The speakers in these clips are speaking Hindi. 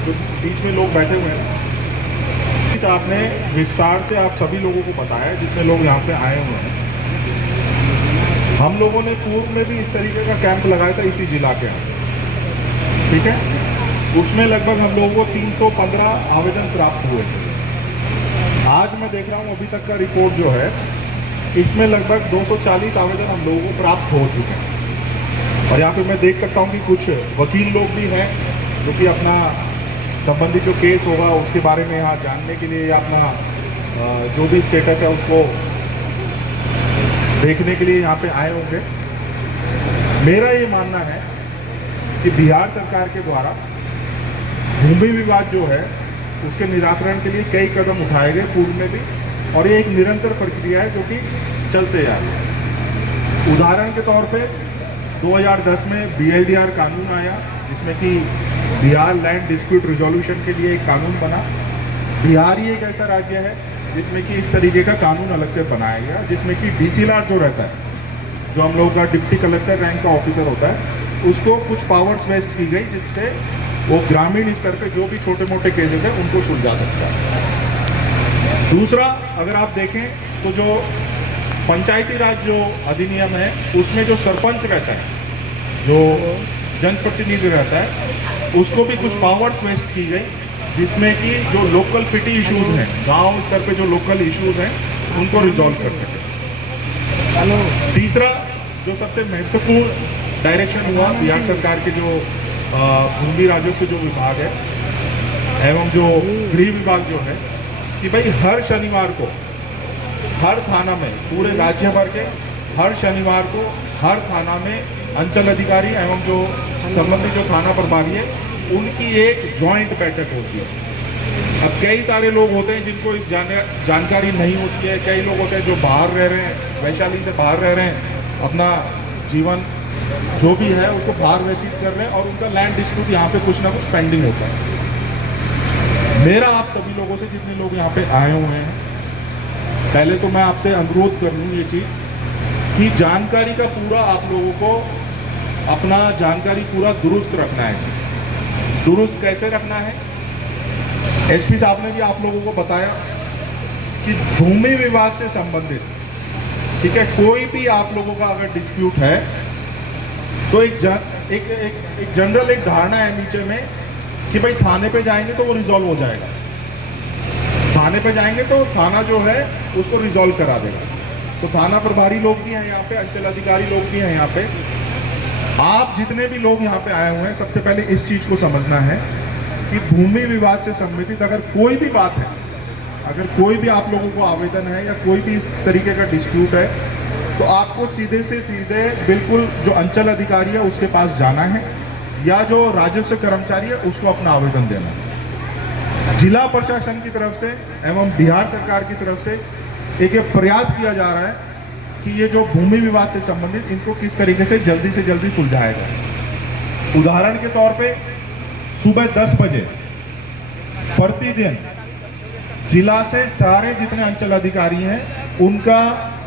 जो बीच में लोग बैठे हुए हैं, इस आपने विस्तार से आप सभी लोगों को बताया जितने लोग यहाँ पे आए हुए हैं। हम लोगों ने पूर्व में भी इस तरीके का कैंप लगाया था इसी जिला के अंदर, ठीक है। उसमें लगभग हम लोगों को 315 आवेदन प्राप्त हुए थे। आज मैं देख रहा हूँ अभी तक का रिपोर्ट जो है, इसमें लगभग 240 आवेदन हम लोगों को प्राप्त हो चुके हैं। और यहाँ पे मैं देख सकता हूँ कि कुछ वकील लोग भी हैं जो कि अपना संबंधित जो केस होगा उसके बारे में यहाँ जानने के लिए या अपना जो भी स्टेटस है उसको देखने के लिए यहाँ पे आए होंगे। मेरा ये मानना है कि बिहार सरकार के द्वारा भूमि विवाद जो है उसके निराकरण के लिए कई कदम उठाए गए पूर्व में भी, और ये एक निरंतर प्रक्रिया है जो कि चलते जा रही है। उदाहरण के तौर पे 2010 में BLDR कानून आया, जिसमें कि बिहार लैंड डिस्प्यूट रिजोल्यूशन के लिए एक कानून बना। बिहार ही एक ऐसा राज्य है जिसमें कि इस तरीके का कानून अलग से बनाया गया, जिसमें कि DCLR जो रहता है, जो हम लोगों का डिप्टी कलेक्टर रैंक का ऑफिसर होता है, उसको कुछ पावर्स वेस्ट की गई जिससे वो ग्रामीण स्तर पे जो भी छोटे मोटे केसेस हैं उनको सुलझा सकता है। दूसरा, अगर आप देखें तो जो पंचायती राज जो अधिनियम है उसमें जो सरपंच रहता है, जो जनप्रतिनिधि रहता है, उसको भी कुछ पावर्स वेस्ट की गई, जिसमें कि जो लोकल पिटी इश्यूज हैं, गांव स्तर पे जो लोकल इश्यूज हैं उनको रिजॉल्व कर सके। तीसरा, जो सबसे महत्वपूर्ण डायरेक्शन हुआ बिहार सरकार के जो भूमि राजस्व जो विभाग है एवं जो गृह विभाग जो है, कि भाई हर शनिवार को हर थाना में, पूरे राज्य भर के हर शनिवार को हर थाना में अंचल अधिकारी एवं जो संबंधित जो थाना प्रभारी है उनकी एक जॉइंट बैठक होती है। अब कई सारे लोग होते हैं जिनको इस जानकारी नहीं होती है। कई लोग होते हैं जो बाहर रह रहे हैं, वैशाली से बाहर रह रहे हैं, अपना जीवन जो भी है उसको बाहर व्यतीत कर रहे हैं और उनका लैंड डिस्प्यूट यहाँ पे कुछ ना कुछ पेंडिंग होता है। मेरा आप सभी लोगों से, जितने लोग यहाँ पे आए हुए हैं, पहले तो मैं आपसे अनुरोध कर लूँ ये चीज़ कि जानकारी का पूरा आप लोगों को अपना जानकारी पूरा दुरुस्त रखना है। दुरुस्त कैसे रखना है? SP साहब ने भी आप लोगों को बताया कि भूमि विवाद से संबंधित, ठीक है, कोई भी आप लोगों का अगर डिस्प्यूट है तो एक जनरल एक धारणा है नीचे में कि भाई थाने पे जाएंगे तो वो रिजॉल्व हो जाएगा, थाने पे जाएंगे तो थाना जो है उसको रिजॉल्व करा देगा। तो थाना प्रभारी लोग भी हैं यहाँ पे, अंचल अधिकारी लोग भी हैं यहाँ पे। आप जितने भी लोग यहाँ पे आए हुए हैं, सबसे पहले इस चीज़ को समझना है कि भूमि विवाद से संबंधित अगर कोई भी बात है, अगर कोई भी आप लोगों को आवेदन है या कोई भी इस तरीके का डिस्प्यूट है, तो आपको सीधे से सीधे बिल्कुल जो अंचल अधिकारी है उसके पास जाना है या जो राजस्व कर्मचारी है उसको अपना आवेदन देना है। जिला प्रशासन की तरफ से एवं बिहार सरकार की तरफ से एक प्रयास किया जा रहा है कि ये जो भूमि विवाद से संबंधित इनको किस तरीके से जल्दी सुलझाया जाए। उदाहरण के तौर पे सुबह 10 बजे प्रतिदिन जिला से सारे जितने अंचल अधिकारी हैं उनका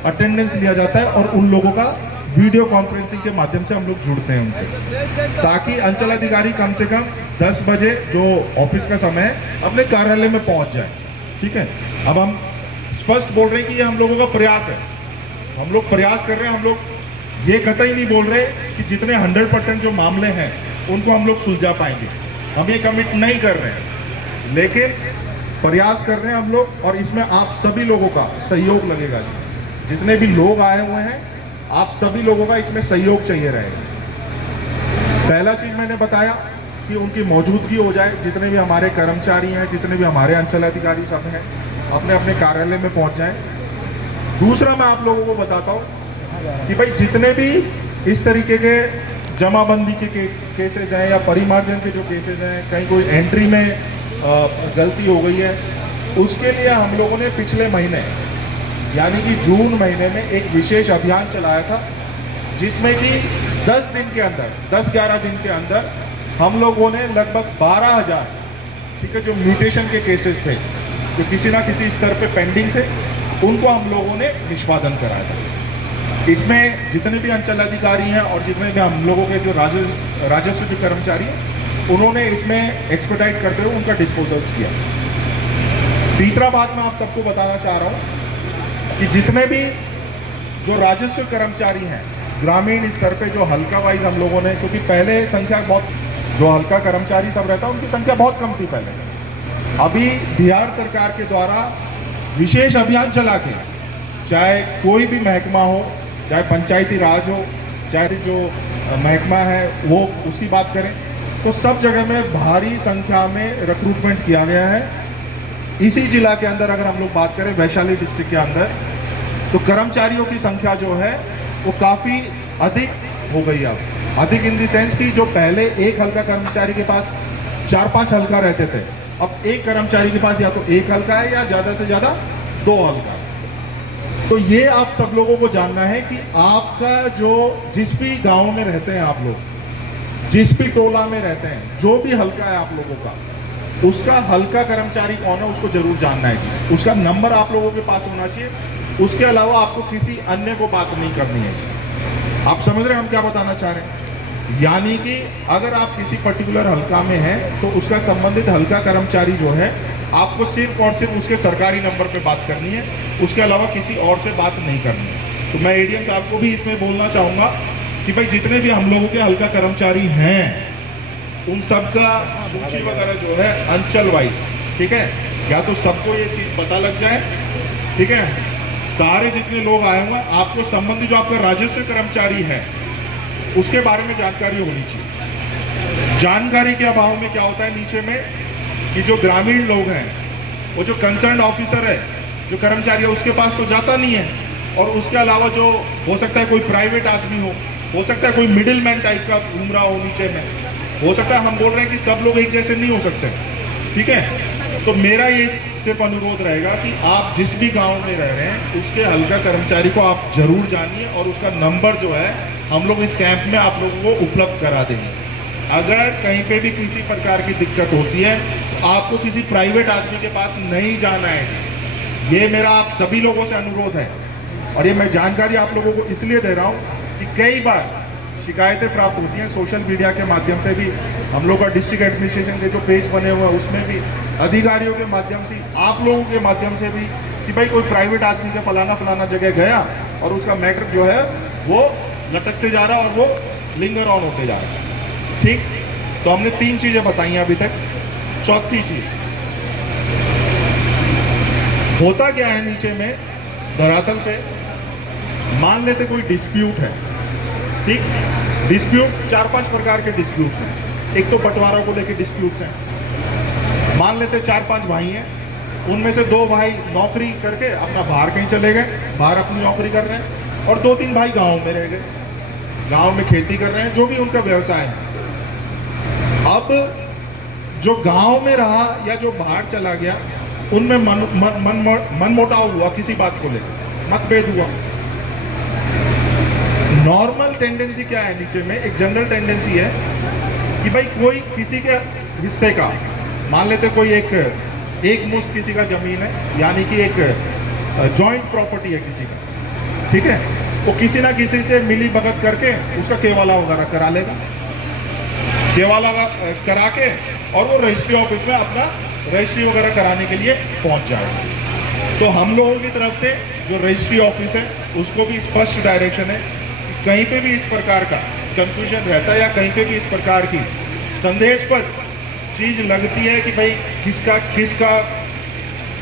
अटेंडेंस लिया जाता है और उन लोगों का वीडियो कॉन्फ्रेंसिंग के माध्यम से हम लोग जुड़ते हैं उनसे, ताकि अंचल अधिकारी कम से कम 10 बजे जो ऑफिस का समय है अपने कार्यालय में पहुंच जाए। ठीक है, अब हम स्पष्ट बोल रहे हैं कि ये हम लोगों का प्रयास है, हम लोग प्रयास कर रहे हैं। हम लोग ये कतई नहीं बोल रहे कि जितने 100% जो मामले हैं उनको हम लोग सुलझा पाएंगे, हम ये कमिट नहीं कर रहे हैं, लेकिन प्रयास कर रहे हैं हम लोग। और इसमें आप सभी लोगों का सहयोग लगेगा। जितने भी लोग आए हुए हैं आप सभी लोगों का इसमें सहयोग चाहिए रहेगा। पहला चीज मैंने बताया कि उनकी मौजूदगी हो जाए, जितने भी हमारे कर्मचारी हैं, जितने भी हमारे अंचल अधिकारी सब हैं, अपने अपने कार्यालय में पहुंच जाएं। दूसरा मैं आप लोगों को बताता हूं कि भाई जितने भी इस तरीके के जमाबंदी के केसेज हैं या परिमार्जन के जो केसेज हैं, कहीं कोई एंट्री में गलती हो गई है, उसके लिए हम लोगों ने पिछले महीने यानी कि जून महीने में एक विशेष अभियान चलाया था, जिसमें कि 10 दिन के अंदर, 10-11 दिन के अंदर हम लोगों ने लगभग 12,000, ठीक है, जो म्यूटेशन के केसेस थे, जो किसी ना किसी स्तर पे पेंडिंग थे, उनको हम लोगों ने निष्पादन कराया था। इसमें जितने भी अंचल अधिकारी हैं और जितने भी हम लोगों के जो राजस्व के कर्मचारी हैं, उन्होंने इसमें एक्सपर्टाइज करते हुए उनका डिस्पोजल किया। तीसरा बात मैं आप सबको बताना चाह रहा हूँ कि जितने भी जो राजस्व कर्मचारी हैं ग्रामीण स्तर पे, जो हल्का वाइज हम लोगों ने, क्योंकि पहले संख्या बहुत, जो हल्का कर्मचारी सब रहता उनकी संख्या बहुत कम थी पहले, अभी बिहार सरकार के द्वारा विशेष अभियान चला के, चाहे कोई भी महकमा हो, चाहे पंचायती राज हो, चाहे जो महकमा है वो उसकी बात करें, तो सब जगह में भारी संख्या में रिक्रूटमेंट किया गया है। इसी जिला के अंदर अगर हम लोग बात करें वैशाली डिस्ट्रिक्ट के अंदर, तो कर्मचारियों की संख्या जो है वो काफ़ी अधिक हो गई है। अधिक इन दी सेंस कि जो पहले एक हल्का कर्मचारी के पास 4-5 हल्का रहते थे, अब एक कर्मचारी के पास या तो एक हल्का है या ज़्यादा से ज़्यादा 2 हल्का। तो ये आप सब लोगों को जानना है कि आपका जो जिस भी गांव में रहते हैं आप लोग, जिस भी टोला में रहते हैं, जो भी हल्का है आप लोगों का, उसका हल्का कर्मचारी कौन है उसको जरूर जानना है जी। उसका नंबर आप लोगों के पास होना चाहिए। उसके अलावा आपको किसी अन्य को बात नहीं करनी है जी। आप समझ रहे हैं हम क्या बताना चाह रहे हैं? यानी कि अगर आप किसी पर्टिकुलर हल्का में हैं तो उसका संबंधित हल्का कर्मचारी जो है, आपको सिर्फ और सिर्फ उसके सरकारी नंबर पे बात करनी है, उसके अलावा किसी और से बात नहीं करनी है। तो मैं एडीएम साहब को भी इसमें बोलना चाहूँगा कि भाई जितने भी हम लोगों के हल्का कर्मचारी हैं उन सबका सूची वगैरह जो है अंचल वाइज, ठीक है, या तो सबको ये चीज़ पता लग जाए, ठीक है, सारे जितने लोग आए हुए हैं आपको संबंधित जो आपका राजस्व कर्मचारी है उसके बारे में जानकारी होनी चाहिए। जानकारी के अभाव में क्या होता है नीचे में कि जो ग्रामीण लोग हैं, वो जो कंसर्न ऑफिसर है, जो कर्मचारी है, उसके पास तो जाता नहीं है। और उसके अलावा जो हो सकता है कोई प्राइवेट आदमी हो सकता है कोई मिडिल मैन टाइप का घूम रहा हो नीचे में, हो सकता है, हम बोल रहे हैं कि सब लोग एक जैसे नहीं हो सकते, ठीक है। तो मेरा ये सिर्फ अनुरोध रहेगा कि आप जिस भी गांव में रह रहे हैं उसके हल्का कर्मचारी को आप जरूर जानिए और उसका नंबर जो है हम लोग इस कैंप में आप लोगों को उपलब्ध करा देंगे। अगर कहीं पे भी किसी प्रकार की दिक्कत होती है तो आपको किसी प्राइवेट आदमी के पास नहीं जाना है। ये मेरा आप सभी लोगों से अनुरोध है और ये मैं जानकारी आप लोगों को इसलिए दे रहा हूँ कि कई बार शिकायतें प्राप्त होती हैं सोशल मीडिया के माध्यम से भी, हम लोग का डिस्ट्रिक्ट एडमिनिस्ट्रेशन के जो पेज बने हुए हैं उसमें भी, अधिकारियों के माध्यम से, आप लोगों के माध्यम से भी, कि भाई कोई प्राइवेट आदमी का फलाना जगह गया और उसका मैटर जो है वो लटकते जा रहा है और वो लिंगर ऑन होते जा रहा है। ठीक, तो हमने 3 चीजें बताई हैं अभी तक। चौथी चीज, होता क्या है नीचे में धरातल पे, मान लेते कोई डिस्प्यूट है, ठीक, डिस्प्यूट 4-5 प्रकार के डिस्प्यूट्स हैं। एक तो बंटवारा को लेकर डिस्प्यूट्स हैं। मान लेते 4-5 भाई हैं, उनमें से 2 भाई नौकरी करके अपना बाहर कहीं चले गए, बाहर अपनी नौकरी कर रहे हैं, और 2-3 भाई गांव में रह गए, गांव में खेती कर रहे हैं, जो भी उनका व्यवसाय है। अब जो गांव में रहा या जो बाहर चला गया, उनमें मनमुटाव हुआ, किसी बात को लेकर मतभेद हुआ। नॉर्मल टेंडेंसी क्या है नीचे में, एक जनरल टेंडेंसी है कि भाई कोई किसी के हिस्से का, मान लेते कोई एक मुश्त किसी का जमीन है, यानी कि एक जॉइंट प्रॉपर्टी है किसी का, ठीक है, वो किसी ना किसी से मिली भगत करके उसका केवाला वगैरह करा लेगा, केवाला करा के और वो रजिस्ट्री ऑफिस में अपना रजिस्ट्री वगैरह कराने के लिए पहुंच जाएगा। तो हम लोगों की तरफ से जो रजिस्ट्री ऑफिस है उसको भी स्पष्ट डायरेक्शन है कि कहीं पे भी इस प्रकार का कंफ्यूजन रहता है या कहीं पे भी इस प्रकार की संदेहास्पद चीज लगती है कि भाई किसका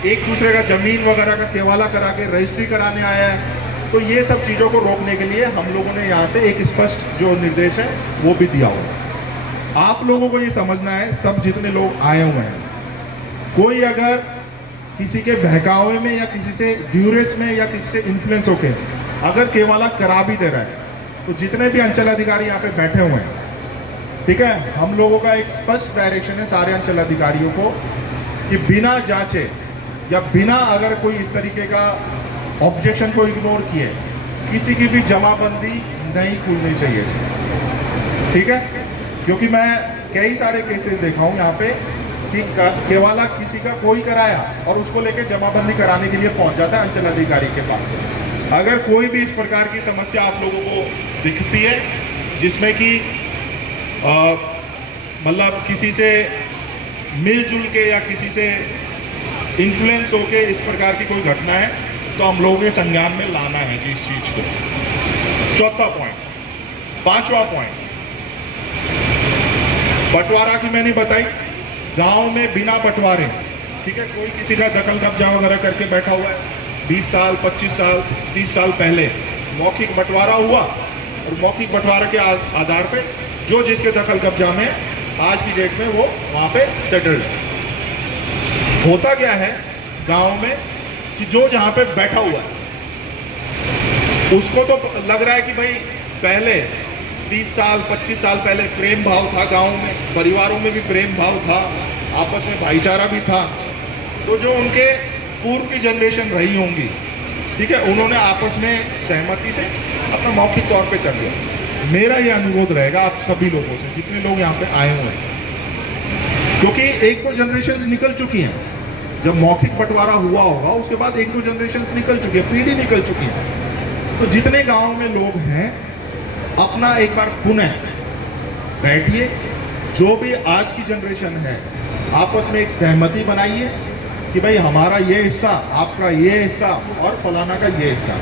एक दूसरे का जमीन वगैरह का केवाला करा के रजिस्ट्री कराने आया है, तो ये सब चीज़ों को रोकने के लिए हम लोगों ने यहाँ से एक स्पष्ट जो निर्देश है वो भी दिया हुआ। आप लोगों को ये समझना है, सब जितने लोग आए हुए हैं, कोई अगर किसी के बहकावे में या किसी से ड्यूरेस में या किसी से इन्फ्लुएंस होके अगर केवाला करा भी दे रहा है, तो जितने भी अंचल अधिकारी यहाँ पे बैठे हुए हैं, ठीक है, हम लोगों का एक स्पष्ट डायरेक्शन है सारे अंचल अधिकारियों को कि बिना जांचे या बिना अगर कोई इस तरीके का ऑब्जेक्शन को इग्नोर किए किसी की भी जमाबंदी नहीं खुलनी चाहिए, ठीक है। क्योंकि मैं कई सारे केसेस देखा हूँ यहाँ पे कि केवाला किसी का कोई कराया और उसको लेके जमाबंदी कराने के लिए पहुंच जाता है अंचल अधिकारी के पास। अगर कोई भी इस प्रकार की समस्या आप लोगों को दिखती है जिसमें कि मतलब किसी से मिलजुल के या किसी से इन्फ्लुएंस होके इस प्रकार की कोई घटना है तो हम लोगों के संज्ञान में लाना है जी इस चीज को। चौथा पॉइंट। पांचवा पॉइंट, बंटवारा की मैंने बताई, गांव में बिना बंटवारे, ठीक है, कोई किसी का दखल कब्जा वगैरह करके बैठा हुआ है, 20 साल 25 साल 30 साल पहले मौखिक बंटवारा हुआ और मौखिक बंटवारे के आधार पे जो जिसके दखल कब्जा में आज की डेट में वो वहां पे सेटल्ड है। होता क्या है गांव में कि जो जहां पे बैठा हुआ है उसको तो लग रहा है कि भाई पहले 30 साल 25 साल पहले प्रेम भाव था गांव में, परिवारों में भी प्रेम भाव था, आपस में भाईचारा भी था, तो जो उनके पूर्व की जनरेशन रही होंगी, ठीक है, उन्होंने आपस में सहमति से अपना मौखिक तौर पे कर लिया। मेरा यह अनुरोध रहेगा आप सभी लोगों से, जितने लोग यहाँ पे आए हुए हैं, क्योंकि एक तो जनरेशन निकल चुकी हैं, जब मौखिक बंटवारा हुआ होगा उसके बाद एक दो जनरेशन निकल चुकी है, पीढ़ी निकल चुकी है, तो जितने गांव में लोग हैं अपना एक बार पुनः बैठिए, जो भी आज की जनरेशन है आपस में एक सहमति बनाइए कि भाई हमारा ये हिस्सा, आपका ये हिस्सा और फलाना का ये हिस्सा।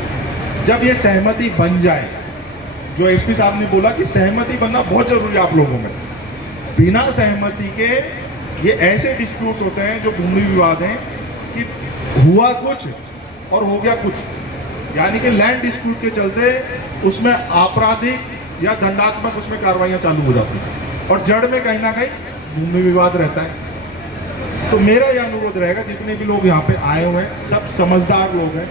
जब ये सहमति बन जाए, जो एसपी साहब ने बोला कि सहमति बनना बहुत जरूरी है आप लोगों में, बिना सहमति के ये ऐसे डिस्प्यूट्स होते हैं जो भूमि विवाद हैं कि हुआ कुछ और हो गया कुछ, यानी कि लैंड डिस्प्यूट के चलते उसमें आपराधिक या दंडात्मक उसमें कार्रवाइयां चालू हो जाती हैं और जड़ में कहीं ना कहीं भूमि विवाद रहता है। तो मेरा यह अनुरोध रहेगा, जितने भी लोग यहाँ पे आए हुए हैं सब समझदार लोग हैं,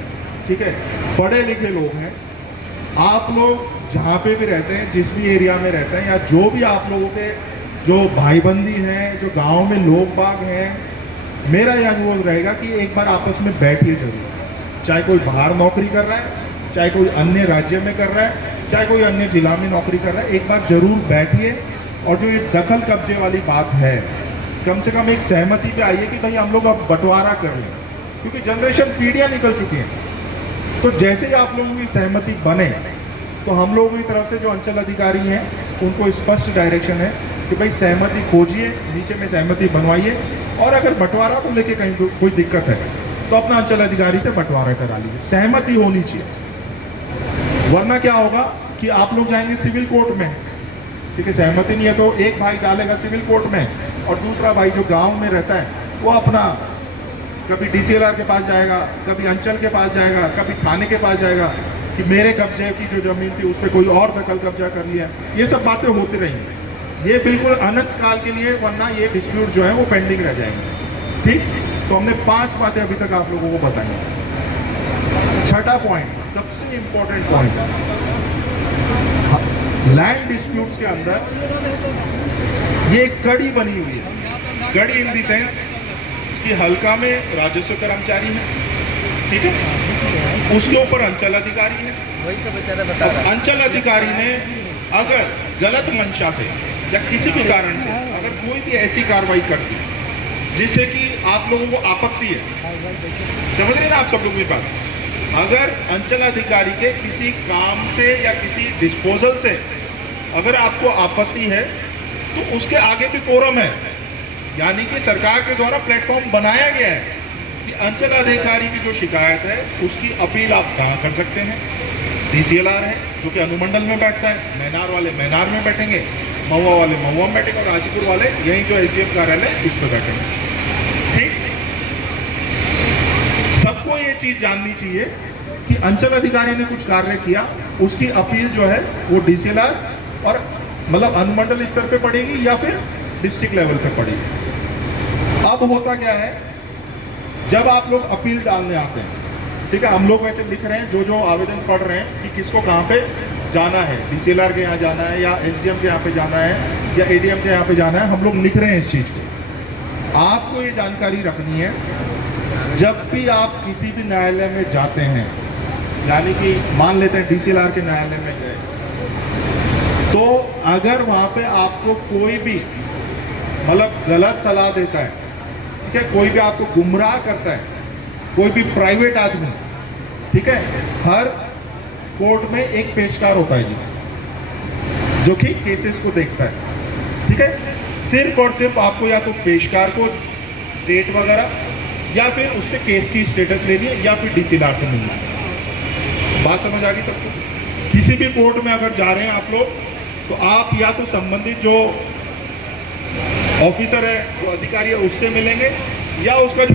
ठीक है, पढ़े लिखे लोग हैं, आप लोग जहाँ पे भी रहते हैं, जिस भी एरिया में रहते हैं, या जो भी आप लोगों के जो भाईबंदी हैं, जो गांव में लोग बाग हैं, मेरा यह अनुरोध रहेगा कि एक बार आपस में बैठिए जरूर, चाहे कोई बाहर नौकरी कर रहा है, चाहे कोई अन्य राज्य में कर रहा है, चाहे कोई अन्य जिला में नौकरी कर रहा है, एक बार जरूर बैठिए और जो ये दखल कब्जे वाली बात है कम से कम एक सहमति पे आइए कि भाई हम लोग अब बंटवारा कर लें, क्योंकि जनरेशन पीढ़ियां निकल चुकी हैं। तो जैसे ही आप लोगों की सहमति बने तो हम लोगों की तरफ से जो अंचल अधिकारी हैं उनको स्पष्ट डायरेक्शन है कि भाई सहमति खोजिए, नीचे में सहमति बनवाइए, और अगर बंटवारा को लेके कहीं कोई दिक्कत है तो अपना अंचल अधिकारी से बंटवारा करा लीजिए, सहमति होनी चाहिए। वरना क्या होगा कि आप लोग जाएंगे सिविल कोर्ट में, ठीक है, सहमति नहीं है तो एक भाई डालेगा सिविल कोर्ट में और दूसरा भाई जो गांव में रहता है वो अपना कभी डीसीएलआर के पास जाएगा, कभी अंचल के पास जाएगा, कभी थाने के पास जाएगा कि मेरे कब्जे की जो जमीन थी उस पर कोई और दखल कब्जा कर लिया। ये सब बातें होती रहेंगी, ये बिल्कुल अनंत काल के लिए, वरना ये डिस्प्यूट जो है वो पेंडिंग रह जाएंगे। ठीक, तो हमने 5 बातें अभी तक आप लोगों को बताई। छठा पॉइंट, सबसे इंपॉर्टेंट पॉइंट, लैंड डिस्प्यूट्स के अंदर ये कड़ी बनी हुई है। कड़ी इन दी सेंस कि हल्का में राजस्व कर्मचारी है, ठीक है, उसके ऊपर अंचल अधिकारी है, वही तो बेचारा बता रहा है। अंचल अधिकारी ने अगर गलत मंशा से या किसी भी कारण से अगर कोई भी ऐसी कार्रवाई कर दी जिससे कि आप लोगों को आपत्ति है, समझ रहे ना आप सब लोग मेरी बात, अगर अंचल अधिकारी के किसी काम से या किसी डिस्पोजल से अगर आपको आपत्ति है तो उसके आगे भी फोरम है, यानी कि सरकार के द्वारा प्लेटफॉर्म बनाया गया है कि अंचल अधिकारी की जो शिकायत है उसकी अपील आप कहाँ कर सकते हैं। डीसीएलआर है जो कि अनुमंडल में बैठता है, मैनार वाले मैनार में बैठेंगे, महुआ वाले महुआ में बैठेंगे और हाजीपुर वाले यहीं जो एसडीएम कार्यालय इस पर बैठेंगे। ठीक, सबको ये चीज जाननी चाहिए कि अंचल अधिकारी ने कुछ कार्य किया, उसकी अपील जो है वो डीसीएलआर और मतलब अनुमंडल स्तर पे पड़ेगी या फिर डिस्ट्रिक्ट लेवल पे पड़ेगी। अब होता क्या है, जब आप लोग अपील डालने आते हैं, ठीक है, हम लोग वैसे लिख रहे हैं जो आवेदन पढ़ रहे हैं कि किसको कहाँ पे जाना है, डीसीएलआर के यहाँ जाना है या एसडीएम के यहाँ पे जाना है या एडीएम के यहाँ पे जाना है, हम लोग लिख रहे हैं इस चीज को। आपको ये जानकारी रखनी है, जब भी आप किसी भी न्यायालय में जाते हैं, यानी कि मान लेते हैं डीसीएलआर के न्यायालय में गए, तो अगर वहां पे आपको कोई भी मतलब गलत सलाह देता है, ठीक है, कोई भी आपको गुमराह करता है, कोई भी प्राइवेट आदमी, ठीक है, हर कोर्ट में एक पेशकार होता है जी, जो कि केसेस को देखता है, ठीक है, सिर्फ और सिर्फ आपको या तो पेशकार को डेट वगैरह या फिर उससे केस की स्टेटस लेनी है या फिर डीसीएलआर से मिलना है। बात समझ आ गई सबको? किसी भी कोर्ट में अगर जा रहे हैं आप लोग तो आप या तो संबंधित जो ऑफिसर है, जो अधिकारी है, उससे मिलेंगे या उसका जो